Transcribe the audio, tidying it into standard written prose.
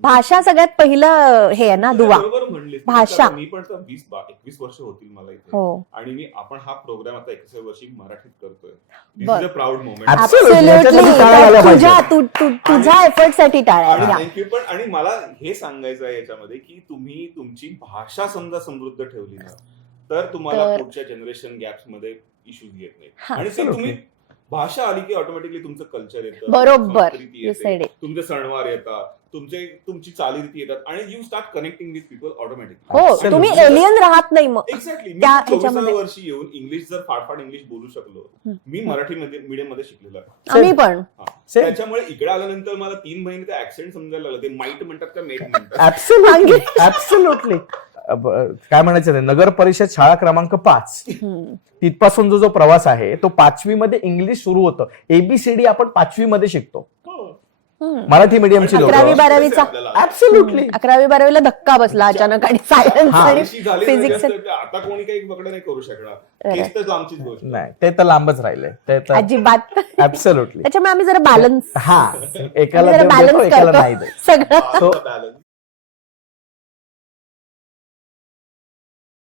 भाषा सगळ्यात पहिलं हे आहे ना, दुवा. बरोबर म्हणली भाषा. मी पण 20-21 वर्ष होतील मला इथे, हो. आणि आपण हा प्रोग्राम आता 21व्या वर्षी मराठीत करतोय. दिस बर. Is a proud moment. तुझ्या एफर्ट साठी टाळ्या. आणि मला हे सांगायचं आहे याच्यामध्ये की तुम्ही तुमची भाषा समजा समृद्ध ठेवली ना, तर तुम्हाला पुढच्या जनरेशन गॅप्स मध्ये इश्यूज येत नाही. आणि ते तुम्ही भाषा आली की ऑटोमॅटिकली तुमचं कल्चर येतं, बरोबर, तुमचे सणवार येतात, तुमची चालीरीती येतात, आणि you start connecting with people automatically. हो, तुम्ही एलियन राहत नाही मग. एक्झॅक्टली. मी 24व्या वर्षी येऊन इंग्लिश जर फाडफाड इंग्लिश बोलू शकलो, मी मराठी मीडियम मध्ये शिकलेलो आहे. आम्ही पण. त्याच्यामुळे इकडे आल्यानंतर मला 3 महिने ते ऍक्सेंट समजायला लागलं. ते माईट म्हणतात का मेट म्हणतात. ऍब्सोल्युटली. काय म्हणायचं नाही, नगर परिषद शाळा क्रमांक 5 तिथपासून जो प्रवास आहे तो 5वी मध्ये इंग्लिश सुरू होतं. ABCD आपण 5वी मध्ये शिकतो, मराठी मीडियमची लोक. 11वी-12वीचा ऍब्सोल्युटली. 11वी-12वीला धक्का बसला अचानक, आणि सायन्स आणि फिजिक्स. आता कोणी काही पकड नाही करू शकणार. तेच तर लांबचीच गोष्ट नाही, ते तर लांबच राहिले, ते तर अजिबात. ऍब्सोल्युटली. त्याच्यामुळे आम्ही जरा बॅलन्स एकाला बॅलन्स एकाला नाही करतो सगळं. बॅलन्स.